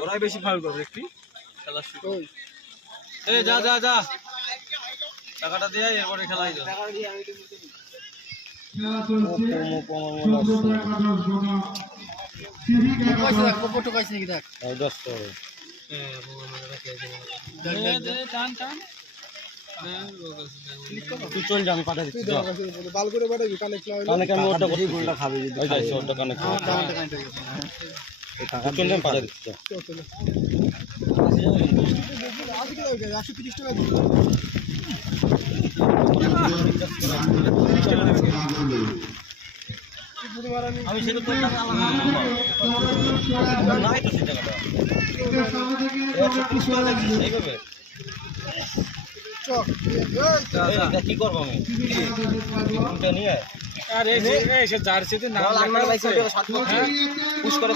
ওরাই বেশি ফাউল করে একটি খেলা শুরু। এই যা যা যা টাকাটা দিয়ে এরপরে খেলাই যাও। তুই চল যা, আমি পাঠা দিচ্ছি। বাল করে পাঠাবি কানেক্ট গোলটা খাবে যদি ওটা কানেক্ট চল আমি পাঠা দিচ্ছি। 130 টাকা আমি সেটা তোর টাকা আলাদা নাই তো সেই টাকাটা 130 টাকা লাগছে এইভাবে কি করবো আমি কোনটা নিয়ে? আরে এসে জার্সিতে নাম লেখা আছে পুশ করে